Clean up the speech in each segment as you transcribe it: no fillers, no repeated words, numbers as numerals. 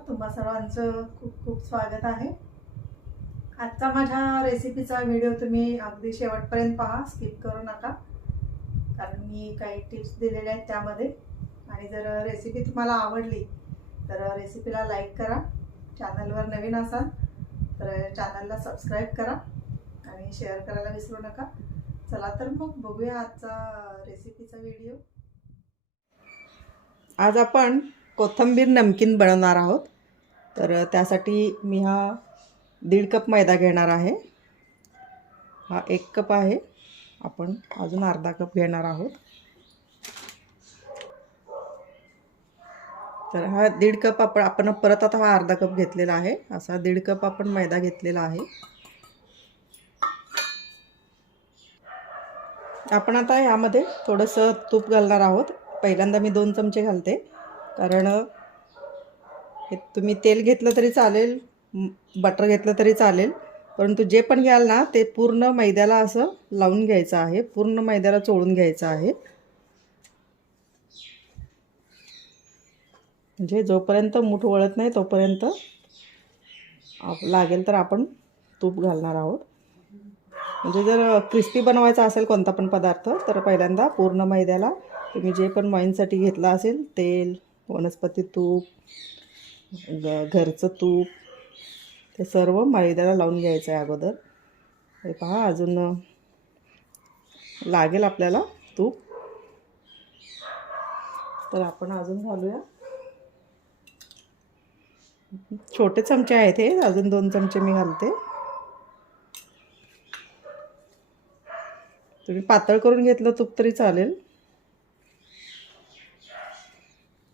तुम्हा सर्वांचं खूप खूप स्वागत आहे। आजचा माझ्या रेसिपीचा व्हिडिओ तुम्ही अगदी शेवटपर्यंत पहा, स्किप करू नका, कारण मी काही टिप्स दिलेल्या आहेत त्यामध्ये। आणि जर रेसिपी तुम्हाला आवडली तर रेसिपीला लाईक करा, चॅनलवर नवीन असाल तर चॅनलला सबस्क्राईब करा आणि शेअर करायला विसरू नका। चला तर मग बघूया आजचा रेसिपीचा व्हिडिओ। आज आपण कोथिंबीर नमकीन बनवणार आहोत। तर त्यासाठी मी हा 1.5 कप मैदा घेणार आहे। हा 1 कप आहे, आपण अजून अर्धा कप घेणार आहोत। तर हा 1.5 कप आपण परत आता हा अर्धा कप घेतलेला आहे। असा 1.5 कप आपण मैदा घेतलेला आहे। आपण आता यामध्ये थोडंसं तूप घालणार आहोत। पहिल्यांदा मी 2 चमचे घालते, कारण हे तुम्ही तेल घेतलं तरी चालेल, बटर घेतलं तरी चालेल, परंतु जे पण घ्याल ना ते पूर्ण मैद्याला असं लावून घ्यायचं आहे, पूर्ण मैद्याला चोळून घ्यायचं आहे। म्हणजे जोपर्यंत मूठ वळत नाही तोपर्यंत लागेल तर आपण तूप घालणार आहोत। म्हणजे जर क्रिस्पी बनवायचा असेल कोणता पण पदार्थ तर पहिल्यांदा पूर्ण मैद्याला तुम्ही जे पण वाईनसाठी घेतला असेल तेल, वनस्पती तूप, घरचं तूप, ते सर्व मैद्याला लावून घ्यायचं आहे अगोदर। हे पहा, अजून लागेल आपल्याला तूप, तर आपण अजून घालूया। छोटे चमचे आहेत हे, अजून 2 चमचे मी घालते। तुम्ही पातळ करून घेतलं तूप तरी चालेल।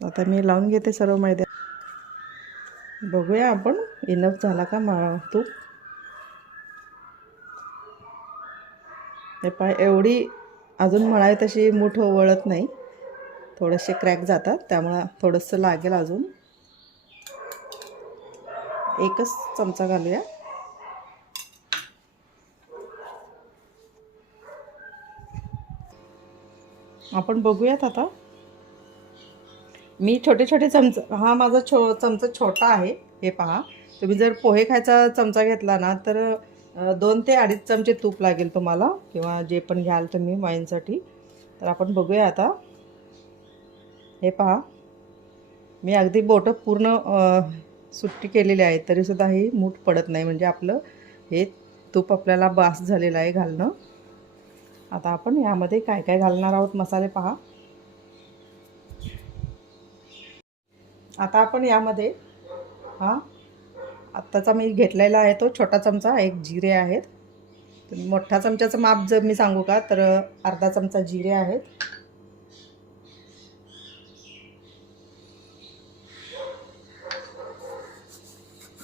आता मी लावून घेते सर्व मैदा। बघूया आपण इनफ झाला का तूप। हे पहा, एवढी अजून मळाय तशी मूठ वळत नाही, थोडेसे क्रॅक जातात, त्यामुळे थोडंसं लागेल अजून। 1च चमचा घालूया। आपण बघूयात आता। मी छोटे छोटे चमचे, हा माझा चमचा छोटा आहे। हे पहा, तुम्ही जर पोहे खायचा चमचा घेतला ना तर 2 ते 2.5 चमचे तूप लागेल तुम्हाला, किंवा जे पण घ्याल तुम्ही वाईनसाठी। तर आपण बघूया आता। हे पहा, मी अगदी बोटं पूर्ण सुट्टी केलेली आहे, तरीसुद्धा ही मूठ पडत नाही, म्हणजे आपलं हे तूप आपल्याला बास झालेलं आहे घालणं। आता आपण यामध्ये काय काय घालणार आहोत मसाले पहा। आता आपण यामध्ये हा आत्ताचा मी घेतलेला आहे तो छोटा चमचा 1 जिरे आहेत। मोठ्या चमच्याचं माप जर मी सांगू का तर अर्धा चमचा जिरे आहेत,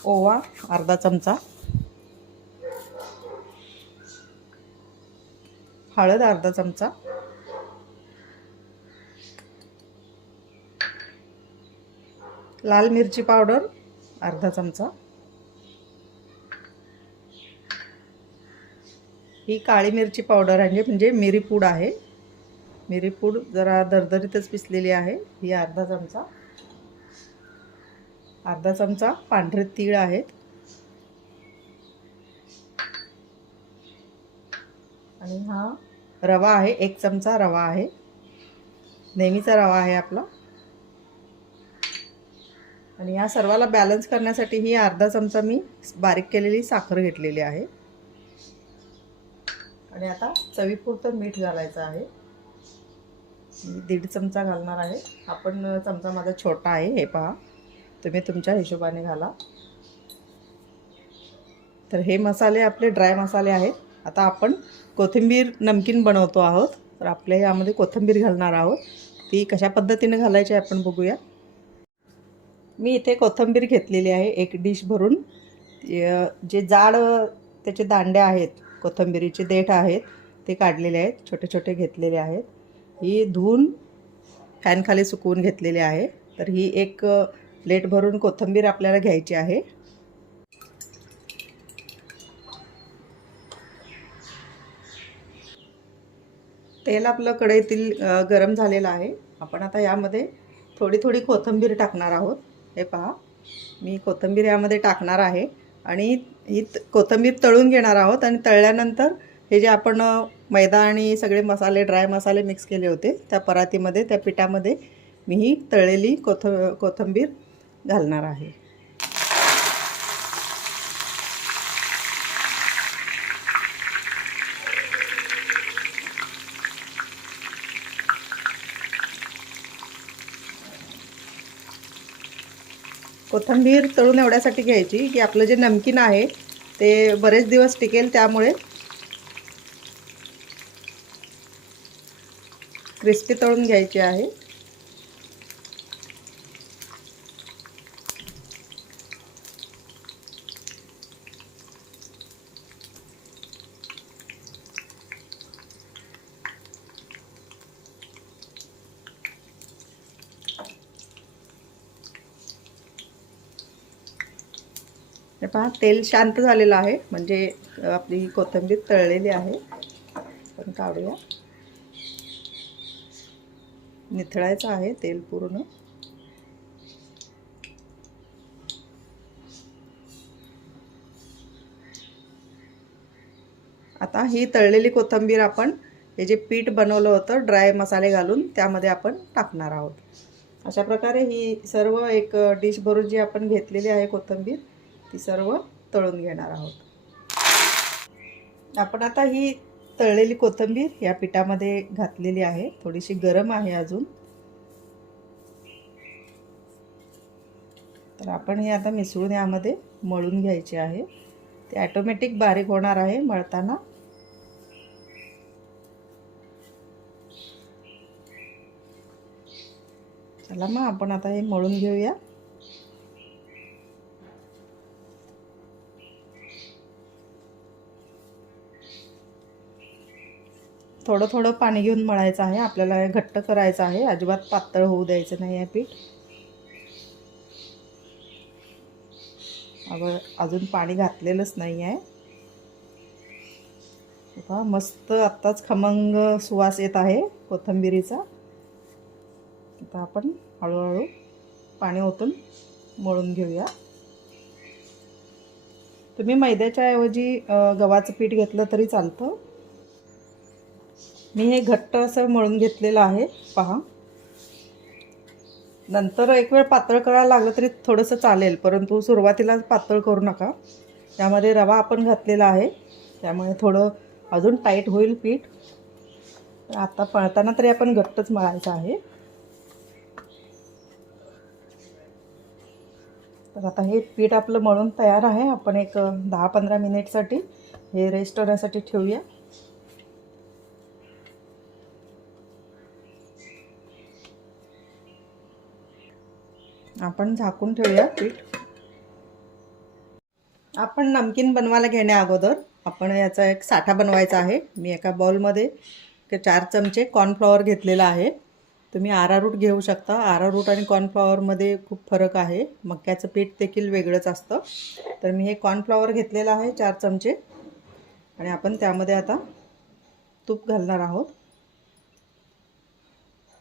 ओवा अर्धा चमचा, हळद अर्धा चमचा, लाल मिरची पावडर अर्धा चमचा, ही काळी मिरची पावडर आहे, म्हणजे मिरी पूड आहे। मिरी पूड जरा दरदरीतच पिसलेली आहे, ही अर्धा चमचा। अर्धा चमचा पांढरे तीळ आहेत, आणि हा रवा आहे, 1 चमचा रवा आहे, नेहमीचा रवा आहे आपला। आणि या सर्वाला बॅलन्स करण्यासाठी ही अर्धा चमचा मी बारीक केलेली साखर घेतलेली आहे। आणि आता चवीपुरतं मीठ घालायचं आहे, मी 1.5 चमचा घालणार आहे। आपण चमचा माझा छोटा आहे, हे पहा, तुम्ही तुमच्या हिशोबाने घाला। तर हे मसाले आपले ड्राय मसाले आहेत। आता आपण कोथिंबीर नमकीन बनवतो आहोत, तर आपल्या यामध्ये कोथिंबीर घालणार आहोत। ती कशा पद्धतीने घालायची आपण बघूया। मी इथे कोथिंबीर घेतलेली आहे 1 डिश भरून। जे जाड त्याचे दांडे आहेत, कोथिंबीरीचे देठ आहेत, ते काढलेले आहेत, छोटे छोटे घेतलेले आहेत। ही धुवून फॅनखाली सुकवून घेतलेली आहे। तर ही 1 प्लेट भरून कोथिंबीर आपल्याला घ्यायची आहे। तेल आपलं कढईतील गरम झालेलं आहे। आपण आता यामध्ये थोडी थोडी कोथिंबीर टाकणार आहोत। हे पहा, मी कोथिंबीर यामध्ये टाकणार आहे आणि ही कोथिंबीर तळून घेणार आहोत आणि तळल्यानंतर हे जे आपण मैदा आणि सगळे मसाले ड्राय मसाले मिक्स केले होते त्या परातीमध्ये त्या पिठामध्ये मी ही तळलेली कोथिंबीर घालणार आहे. कोथिंबीर तळून एवढ्यासाठी घ्यायची की आपलं जे नमकीन आहे ते बरेच दिवस टिकेल, त्यामुळे क्रिस्पी तळून घ्यायची आहे. हे पहा तेल शांत झालेलं आहे, म्हणजे आपली कोथिंबीर तळलेली आहे. आपण काढूया. निथळायचं आहे तेल पूर्ण. आता ही तळलेली कोथिंबीर आपण हे जे पीठ बनवलं होतं ड्राय मसाले घालून त्यामध्ये आपण टाकणार आहोत. अशा प्रकारे ही सर्व एक डिश भरून जी आपण घेतलेली आहे कोथिंबीर ती सर्व तळून घेणार आहोत. आपण आता ही तळलेली कोथिंबीर या पिठामध्ये घातलेली आहे. थोडीशी गरम आहे अजून, तर आपण हे आता मिसळून यामध्ये मळून घ्यायचे आहे. ते ऑटोमॅटिक बारीक होणार आहे मळताना. चला मग आपण आता हे मळून घेऊया. थोडं थोडं पाणी घेऊन मळायचं आहे. आपल्याला घट्ट करायचं आहे, अजिबात पातळ होऊ द्यायचं नाही आहे पीठ. अजून पाणी घातलेलंच नाही आहे. बघा मस्त आत्ताच खमंग सुवास येत आहे कोथिंबीरीचा. आता आपण हळूहळू पाणी ओतून मळून घेऊया. तुम्ही मैद्याच्या ऐवजी गव्हाचं पीठ घेतलं तरी चालतं. मी हे घट्ट असं मळून घेतलेलं आहे पहा. नंतर एक वेळ पातळ करायला लागलं तरी थोडंसं चालेल, परंतु सुरुवातीला पातळ करू नका. त्यामध्ये रवा आपण घातलेला आहे त्यामुळे थोडं अजून टाईट होईल पीठ. आता मळताना तरी आपण घट्टच मळायचं आहे. तर आता हे पीठ आपलं मळून तयार आहे. आपण एक 10-15 मिनिटसाठी हे रेस्ट होण्यासाठी ठेवूया. आपण झाकून ठेवूया पीठ. आपण नमकीन बनवायला घेण्या अगोदर आपण याचा एक साठा बनवायचा आहे. मी एका बाउलमध्ये 4 चमचे कॉर्नफ्लॉवर घेतलेला आहे. तुम्ही आरारूट घेऊ शकता. आरारूट आणि कॉर्नफ्लॉवरमध्ये खूप फरक आहे. मक्याचं पीठ देखील वेगळंच असतं. तर मी हे कॉर्नफ्लॉवर घेतलेलं आहे 4 चमचे आणि आपण त्यामध्ये आता तूप घालणार आहोत.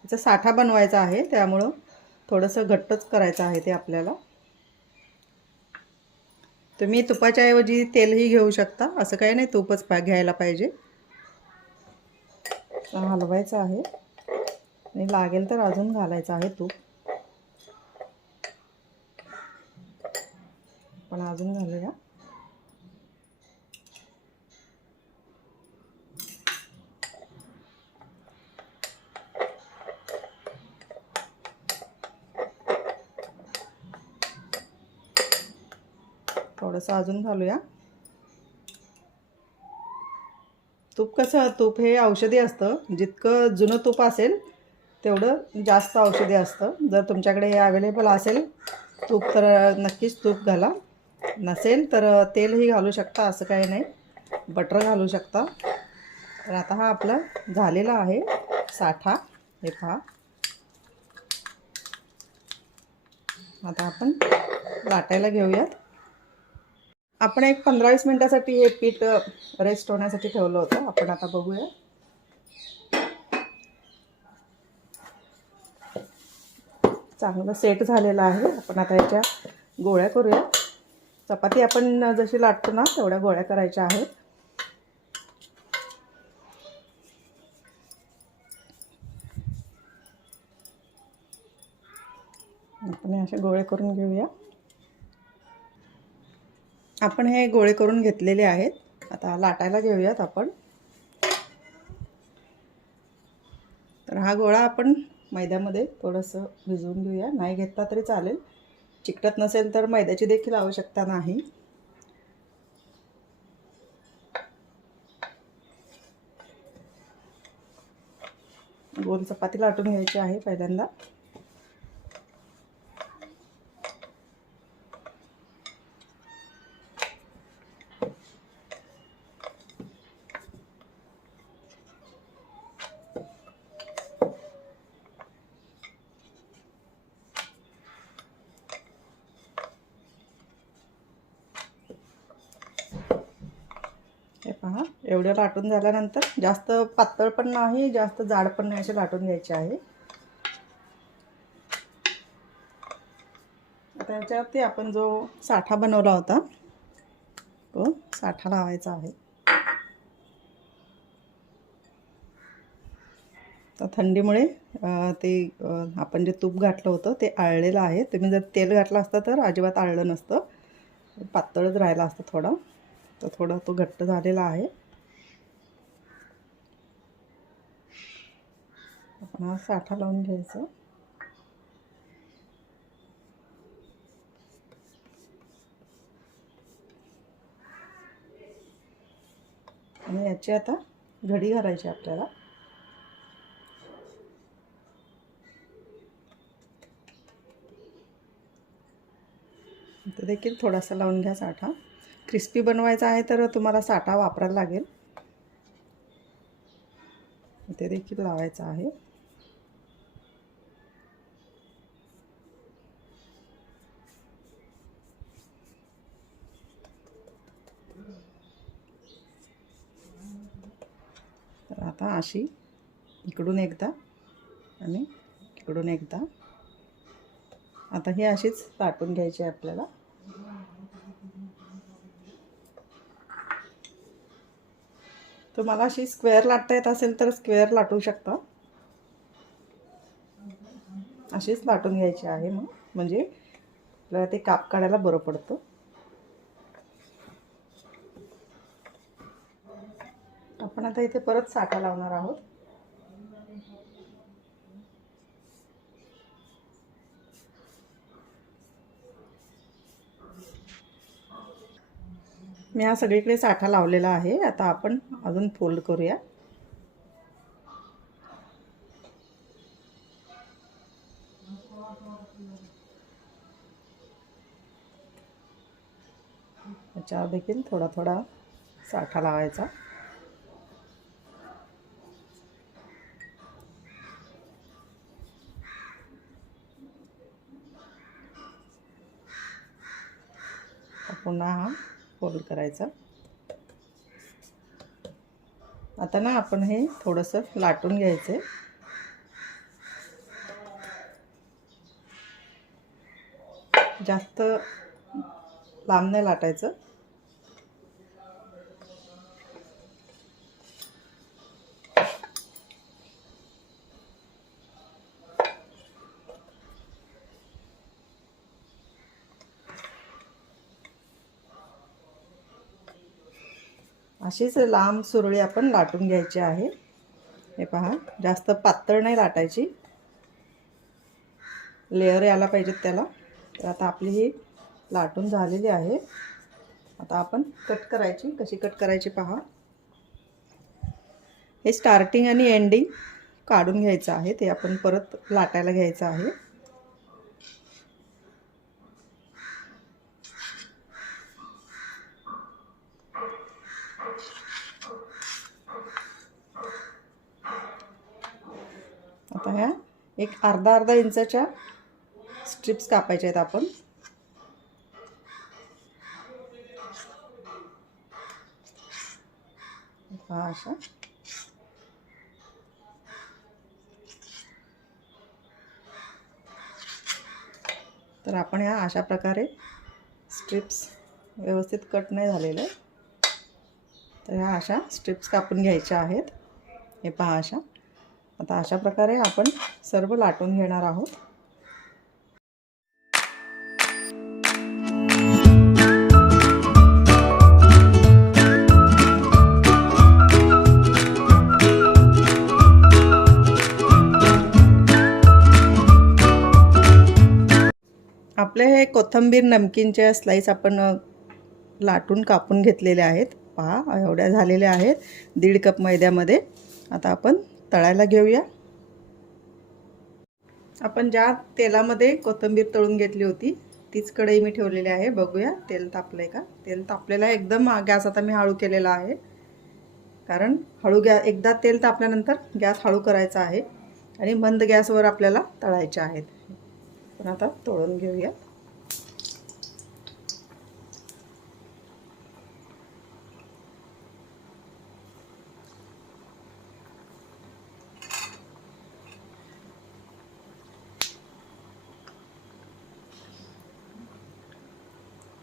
याचा साठा बनवायचा आहे त्यामुळं थोडंसं घट्टच करायचं आहे ते आपल्याला. तुम्ही तुपाच्या ऐवजी तेलही घेऊ शकता, असं काही नाही तूपच घ्यायला पाहिजे. हलवायचं आहे आणि लागेल तर अजून घालायचं आहे तूप. पण अजून घालूया. थोडंसं अजून घालूया. तूप कसं, तूप हे औषधी असतं. जितकं जुनं तूप असेल तेवढं जास्त औषधी असतं. जर तुमच्याकडे हे अवेलेबल असेल तूप तर नक्कीच तूप घाला. नसेल तर तेलही घालू शकता, असं काही नाही. बटर घालू शकता. तर आता हा आपला झालेला आहे साठा. हे पहा. आता आपण लाटायला घेऊयात. आपण एक 15-20 मिनिटासाठी हे पीठ रेस्ट होण्यासाठी ठेवलं होतं. आपण आता बघूया. चांगलं सेट झालेलं आहे. आपण आता याच्या गोळ्या करूया. चपाती आपण जशी लाटतो ना तेवढ्या गोळ्या करायच्या आहेत. आपण असे गोळे करून घेऊया. आपण हे गोळे करून घेतलेले आहेत. आता लाटायला घेऊयात आपण. तर हा गोळा आपण मैद्यामध्ये थोडंसं भिजवून घेऊया. नाही घेतला तरी चालेल. चिकटत नसेल तर मैद्याची देखील आवश्यकता नाही. गोल चपाती लाटून घ्यायची आहे पहिल्यांदा. हे पहा, एवढं लाटून झाल्यानंतर जास्त पातळ पण नाही, जास्त जाड पण नाही, असे लाटून घ्यायचे आहे. आता याच्यावरती आपण जो साठा बनवला होता तो साठा लावायचा आहे. तर थंडीमुळे ते आपण जे तूप घातलं होतं ते आळलेलं आहे. तुम्ही जर तेल घातलं असतं तर अजिबात आळलं नसतं, पातळच राहिला असतं थोडं. तर थोडा तो घट्ट झालेला आहे. आपण हा साठा लावून घ्यायचा. आणि याची आता घडी घालायची आपल्याला. इथे देखील थोडासा लावून घ्या साठा. क्रिस्पी बनवायचा आहे तर तुम्हाला साठा वापरायला लागेल. इथे देखील लावायचा आहे. तर आता अशी इकडून एकदा आणि इकडून एकदा. आता ही अशीच लाटून घ्यायची आहे आपल्याला. तुम्हाला अशी स्क्वेअर लाटता येत असेल तर स्क्वेअर लाटू शकता. अशीच लाटून घ्यायची आहे मग, म्हणजे आपल्याला ते काप काढायला बरं पडतं. आपण आता इथे परत साठा लावणार आहोत. मी हा सगळीकडे साठा लावलेला आहे. आता आपण अजून फोल्ड करूया. याच्यावर देखील थोडा थोडा साठा लावायचा. पुन्हा हा फोल्ड करायचा. आता ना आपण हे थोडंसं लाटून घ्यायचं. जास्त लांब नाही लाटायचं. अशीच लांब सुरळी आपण लाटून घ्यायची आहे. हे पहा, जास्त पातळ नाही लाटायची, लेअर यायला पाहिजेत त्याला. तर आता आपली ही लाटून झालेली आहे. आता आपण कट करायची. कशी कट करायची पहा. हे स्टार्टिंग आणि एंडिंग काढून घ्यायचं आहे. ते आपण परत लाटायला घ्यायचं आहे. आता ह्या एक अर्धा इंचाच्या स्ट्रिप्स कापायच्या आहेत आपण. हा अशा. तर तर आपण ह्या अशा प्रकारे स्ट्रिप्स व्यवस्थित कट नाही झालेले, तर ह्या अशा स्ट्रिप्स कापून घ्यायच्या आहेत. हे पहा अशा. आता अशा प्रकारे आपण सर्व लाटून घेणार आहोत. आपले हे कोथिंबीर नमकीनचे स्लाइस आपण लाटून कापून घेतलेले आहेत. पहा एवढ्या झालेल्या आहेत 1.5 कप मैद्यामध्ये. आता आपण तळायला घेऊया. आपण ज्या तेलामध्ये कोथिंबीर तळून घेतली होती तीच कढई मी ठेवलेली आहे. बघूया तेल तापलंय का. तेल तापलेलं आहे एकदम. गॅस आता मी हळू केलेला आहे, कारण एकदा तेल तापल्यानंतर गॅस हळू करायचा आहे आणि मंद गॅसवर आपल्याला तळायचे आहेत. पण आता तळून घेऊया.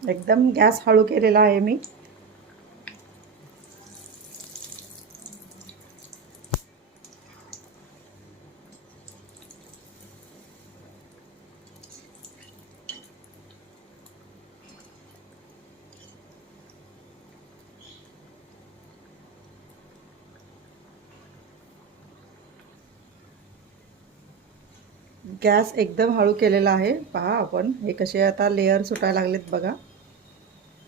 एकदम गॅस हळू केलेला आहे मी. गॅस एकदम हळू केलेला आहे. पहा आपण हे कसे आता लेयर सुटायला लागलेत बघा.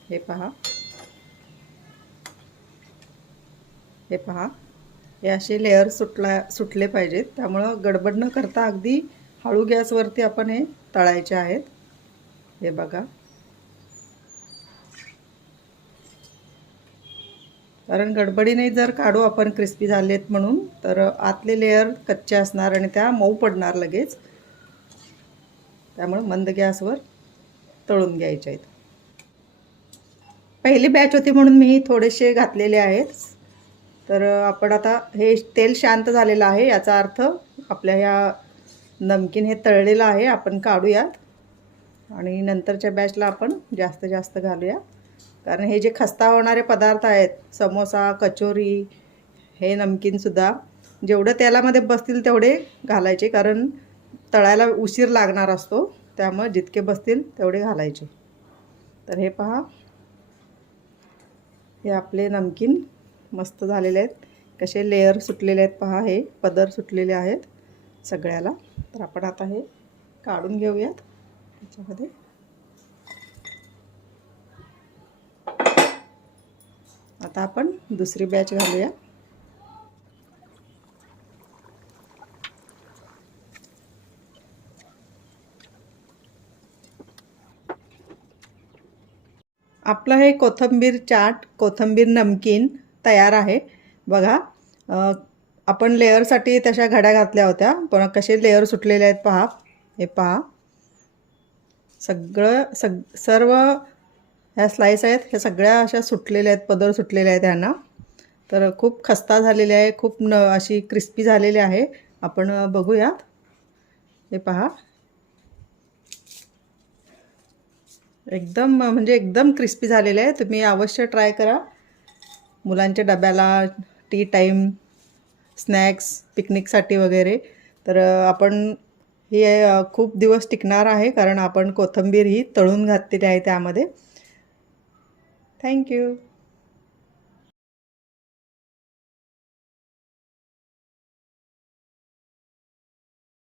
हे पहा, हे पहा, हे असे लेयर सुटले पाहिजेत. त्यामुळं गडबड न करता अगदी हळू गॅसवरती आपण हे तळायचे आहेत. हे बघा, कारण गडबडीने जर काढू आपण क्रिस्पी झालेत म्हणून, तर आतले लेयर कच्चे असणार आणि त्या मऊ पडणार लगेच. त्यामुळे मंद गॅसवर तळून घ्यायचे आहेत. पहिली बॅच होती म्हणून मी थोडेसे घातलेले आहेत. तर आपण आता हे तेल शांत झालेलं आहे, याचा अर्थ आपल्या ह्या नमकीन हे तळलेलं आहे. आपण काढूयात आणि नंतरच्या बॅचला आपण जास्त जास्त घालूया. कारण हे जे खस्ता होणारे पदार्थ आहेत, समोसा, कचोरी, हे नमकीनसुद्धा जेवढं तेलामध्ये बसतील तेवढे घालायचे, कारण तळायला उशीर लागणार असतो. त्यामुळे जितके बसतील तेवढे घालायचे. तर हे पहा, हे आपले नमकीन मस्त झालेले आहेत. कसे लेयर सुटलेले आहेत पहा. हे पदर सुटलेले आहेत सगळ्याला. तर आपण आता हे काढून घेऊयात त्याच्यामध्ये. आता आपण दुसरी बॅच घालूया. आपलं हे कोथिंबीर चाट, कोथिंबीर नमकीन तयार आहे. बघा, आपण लेअरसाठी तशा घड्या घातल्या होत्या, पण कसे लेअर सुटलेले आहेत पहा. हे पहा, सर्व ह्या स्लाइस आहेत, ह्या सगळ्या अशा सुटलेल्या आहेत, पदर सुटलेले आहेत ह्यांना. तर खूप खस्ता झालेले आहे, खूप अशी क्रिस्पी झालेली आहे. आपण बघूयात. हे पहा, एकदम म्हणजे एकदम क्रिस्पी झालेले आहे. तुम्ही अवश्य ट्राय करा. मुलांच्या डब्याला, टी टाईम, स्नॅक्स, पिकनिकसाठी वगैरे. तर आपण हे खूप दिवस टिकणार आहे, कारण आपण कोथिंबीर ही तळून घातलेली आहे त्यामध्ये. थँक्यू.